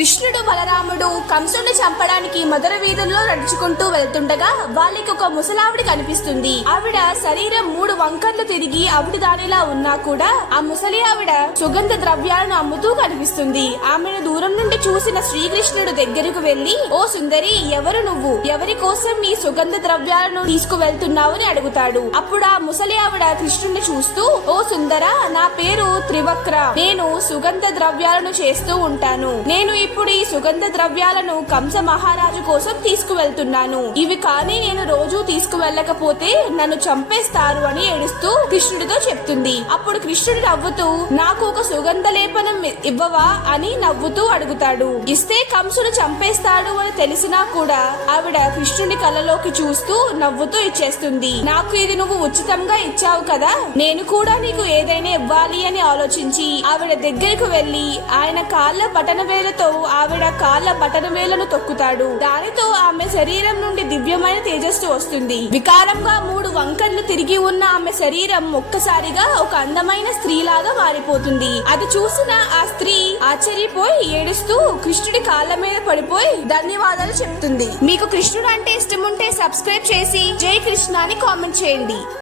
కృష్ణుడు బలరాముడు కంసుని చంపడానికి మధుర వీధుల్లో నడుచుకుంటూ వెళ్తుండగా వాళ్ళకి ఒక ముసలావిడ కనిపిస్తుంది. ఆవిడ శరీరం 3 వంకర్లు తిరిగి ఆవిడ దానిలా ఉన్నా కూడా ఆ ముసలి ఆవిడ సుగంధ ద్రవ్యాలను అమ్ముతూ కనిపిస్తుంది. ఆమెను దూరం నుండి చూసిన శ్రీకృష్ణుడు దగ్గరకు వెళ్లి, ఓ సుందరి, ఎవరు నువ్వు? ఎవరి కోసం నీ సుగంధ ద్రవ్యాలను తీసుకువెళ్తున్నావు అని అడుగుతాడు. అప్పుడు ఆ ముసలి ఆవిడ కృష్ణుడిని చూస్తూ, ఓ సుందర, నా పేరు త్రివక్ర. నేను సుగంధ ద్రవ్యాలను చేస్తూ ఉంటాను. నేను ఇప్పుడు ఈ సుగంధ ద్రవ్యాలను కంస మహారాజు కోసం తీసుకువెళ్తున్నాను. ఇవి కానీ నేను రోజు తీసుకువెళ్ళకపోతే నన్ను చంపేస్తారు అని ఏడుస్తూ కృష్ణుడితో చెప్తుంది. అప్పుడు కృష్ణుడు నవ్వుతూ, నాకు ఒక సుగంధ లేపనం ఇవ్వవా అని నవ్వుతూ అడుగుతాడు. ఇస్తే కంసుడు చంపేస్తాడు అని తెలిసినా కూడా ఆవిడ కృష్ణుడి కళ్ళలోకి చూస్తూ నవ్వుతూ ఇచ్చేస్తుంది. నాకు ఇది నువ్వు ఉచితంగా ఇచ్చావు కదా, నేను కూడా నీకు ఏదైనా ఇవ్వాలి అని ఆలోచించి ఆవిడ దగ్గరకు వెళ్లి ఆయన కాళ్ళ బటనవేలతో ఆవిడ కాళ్ళ బటనవేలను తొక్కుతాడు. దానితో ఆమె శరీరం నుండి దివ్యమైన తేజస్సు వస్తుంది. వికారంగా 3 వంకర్లు తిరిగి ఉన్న ఆమె శరీరం ఒక్కసారిగా ఒక అందమైన స్త్రీలాగా మారిపోతుంది. అది చూసిన ఆ స్త్రీ ఆశ్చర్యపోయి ఏడుస్తూ కృష్ణుడి కాళ్ళ మీద పడిపోయి ధన్యవాదాలు చెప్తుంది. మీకు కృష్ణుడు అంటే ఇష్టం ఉంటే సబ్స్క్రైబ్ చేసి జై కృష్ణ అని కామెంట్ చేయండి.